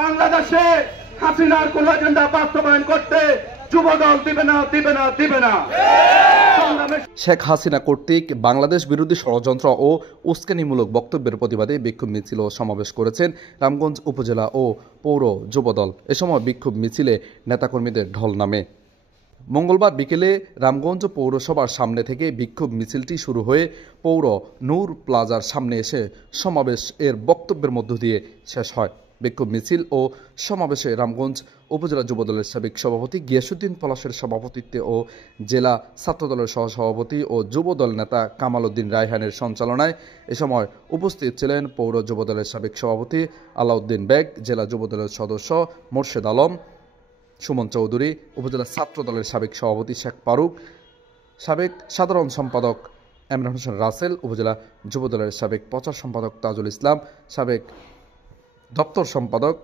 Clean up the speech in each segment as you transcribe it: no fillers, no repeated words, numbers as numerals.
বাংলাদেশে হাসিনার কোন এজেন্ডা বাস্তবায়ন করতে যুবদল দিবে না, দিবে না, দিবে না। শেখ হাসিনা কর্তৃক বাংলাদেশ বিরোধী ষড়যন্ত্র ও উস্কানিমূলক বক্তব্যের প্রতিবাদে বিক্ষোভ মিছিল ও সমাবেশ করেছেন রামগঞ্জ উপজেলা ও পৌর যুবদল। এ সময় বিক্ষোভ মিছিলে নেতাকর্মীদের ঢল নামে। মঙ্গলবার বিকেলে রামগঞ্জ পৌরসভার সামনে থেকে বিক্ষোভ মিছিলটি শুরু হয়ে পৌর নূর প্লাজার সামনে এসে সমাবেশ এর বক্তব্যের মধ্য দিয়ে শেষ হয়। বিক্ষোভ মিছিল ও সমাবেশে রামগঞ্জ উপজেলা যুবদলের সাবেক সভাপতি গিয়াসউদ্দিন পলাশের সভাপতিত্বে ও জেলা ছাত্রদলের সহসভাপতি ও যুবদল নেতা কামাল উদ্দিন রায়হানের সঞ্চালনায় এ সময় উপস্থিত ছিলেন পৌর যুবদলের সাবেক সভাপতি আলাউদ্দিন বেগ, জেলা যুবদলের সদস্য মোর্শেদ আলম, সুমন চৌধুরী, উপজেলা ছাত্রদলের সাবেক সভাপতি শেখ ফারুক, সাবেক সাধারণ সম্পাদক এমরান হোসেন রাসেল, উপজেলা যুবদলের সাবেক প্রচার সম্পাদক তাজুল ইসলাম, সাবেক দপ্তর সম্পাদক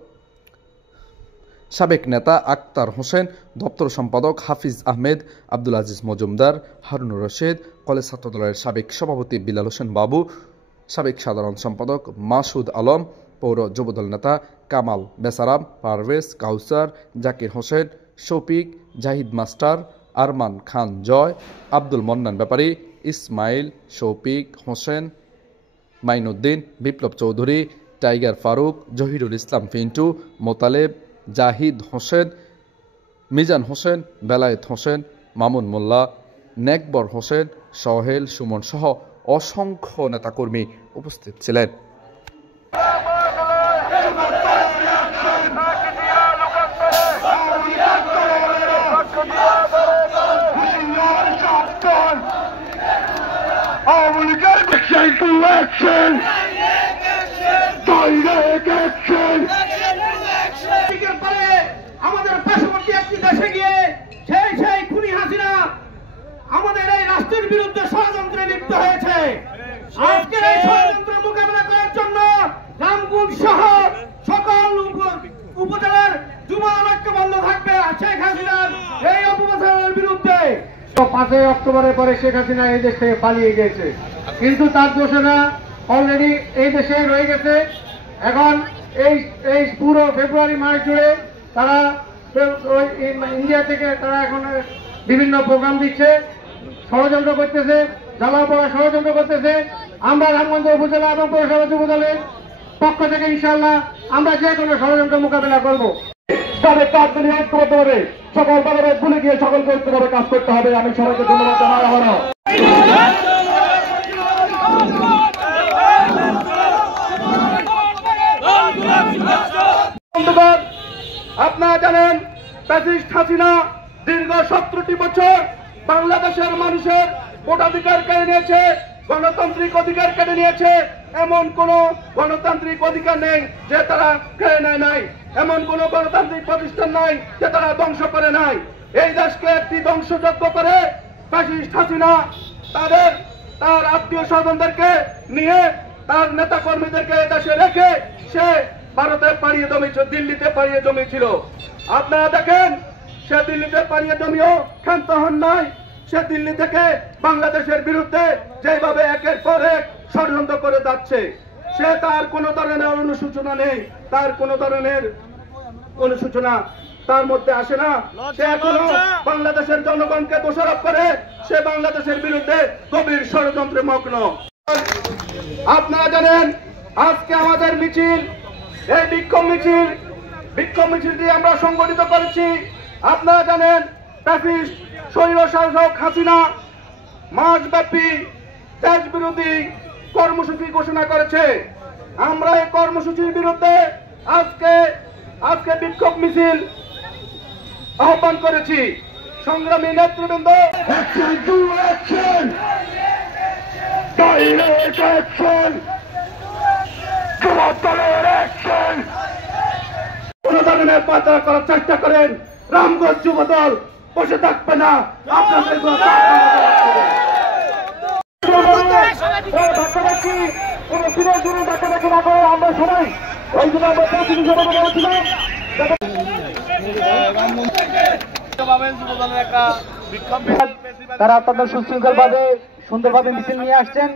সাবেক নেতা আক্তার হোসেন, দপ্তর সম্পাদক হাফিজ আহমেদ, আব্দুল আজিজ মজুমদার, হারুনুর রশিদ, কলেজ ছাত্রদলের সাবেক সভাপতি বিলাল হোসেন বাবু, সাবেক সাধারণ সম্পাদক মাসুদ আলম, পৌর যুবদল নেতা কামাল বেসারাম, পারভেজ, কাউসার, জাকির হোসেন, শফিক, জাহিদ মাস্টার, আরমান খান জয়, আব্দুল মন্নান ব্যাপারী, ইসমাইল, শফিক হোসেন, মাইনুদ্দিন, বিপ্লব চৌধুরী, টাইগার ফারুক, জহিরুল ইসলাম পিন্টু, মোতালেব, জাহিদ হোসেন, মিজান হোসেন, বেলায়েত হোসেন, মামুন মোল্লা, নেকবর হোসেন, সোহেল, সুমন সহ অসংখ্য নেতাকর্মী উপস্থিত ছিলেন। আমাদের পার্শ্ববর্তী একটি দেশে গিয়ে সেই খুনি হাসিনা আমাদের এই রাষ্ট্রের বিরুদ্ধে ষড়যন্ত্রে লিপ্ত হয়েছে। আজকের এই ষড়যন্ত্র মোকাবেলা করার জন্য রামগঞ্জ সহ সকল উপজেলার যুবদল ঐক্যবদ্ধ থাকবে শেখ হাসিনার এই অপপ্রচারের বিরুদ্ধে। 5 অক্টোবরের পরে শেখ হাসিনা এই দেশ থেকে পালিয়ে গেছে, কিন্তু তার দোষরা অলরেডি এই দেশে রয়ে গেছে। এখন এই পুরো ফেব্রুয়ারি মাস জুড়ে তারা ইন্ডিয়া থেকে তারা এখন বিভিন্ন প্রোগ্রাম দিচ্ছে, ষড়যন্ত্র করতেছে, জ্বালা পড়া ষড়যন্ত্র করতেছে। আমরা রামগঞ্জ উপজেলা এবং পৌরসভা যুবদলের পক্ষ থেকে ইনশাআল্লাহ আমরা যে কোনো ষড়যন্ত্র মোকাবেলা করব। তাদের কাজ মিলিয়ে ঐক্যবদ্ধ হবে, সকল দলের ভুলে গিয়ে সকলকে ঐক্যভাবে কাজ করতে হবে। আমি সবাইকে ধন্যবাদ জানাই। আপনারা জানেন ফ্যাসিস্ট হাসিনা দীর্ঘ 17টি বছর বাংলাদেশের মানুষের ভোটাধিকার কেড়ে নিয়েছে, গণতান্ত্রিক অধিকার কেড়ে নিয়েছে। এমন কোন গণতান্ত্রিক অধিকার নেই যে তারা কেড়ে নেয় নাই, এমন কোন গণতান্ত্রিক প্রতিষ্ঠান নাই যে তারা ধ্বংস করে নাই। এই দেশকে একটি ধ্বংসযজ্ঞ করে ফ্যাসিস্ট হাসিনা তার আত্মীয় স্বজনদেরকে নিয়ে, তার নেতা কর্মীদেরকে দেশে রেখে সে ভারতে পাড়িয়ে জমিয়েছিল, দিল্লিতে পাড়িয়ে জমিয়েছিল। আপনারা দেখেন সে দিল্লিতে পাড়িয়ে জমিও ক্ষান্ত হন নাই। সে দিল্লি থেকে বাংলাদেশের বিরুদ্ধে যেভাবে একের পর এক ষড়যন্ত্র করে যাচ্ছে, সে তার কোন ধরনের অনুশোচনা নেই, তার কোন ধরনের অনুশোচনা তার মধ্যে আসে না। সে এখনো বাংলাদেশের জনগণকে দোষারোপ করে সে বাংলাদেশের বিরুদ্ধে গভীর ষড়যন্ত্রে মগ্ন। আপনারা জানেন আজকে আমাদের মিছিল, এই বিক্ষোভ মিছিলটি আমরা সংগঠিত করেছি। আপনারা জানেন ফ্যাসিস্ট স্বৈরশাসক হাসিনা মাসব্যাপী দেশ বিরোধী কর্মসূচি ঘোষণা করেছে। আমরা এই কর্মসূচির বিরুদ্ধে আজকে বিক্ষোভ মিছিল আহ্বান করেছি। সংগ্রামী নেতৃবৃন্দ, কোন ধরনের পাচার করার চেষ্টা করেন রামগঞ্জ যুবদল বসে থাকবে না। আপনাদের আমরা সবাই ওই জন্য তারা অত্যন্ত সুশৃঙ্খল ভাবে সুন্দরভাবে মিছিল নিয়ে আসছেন।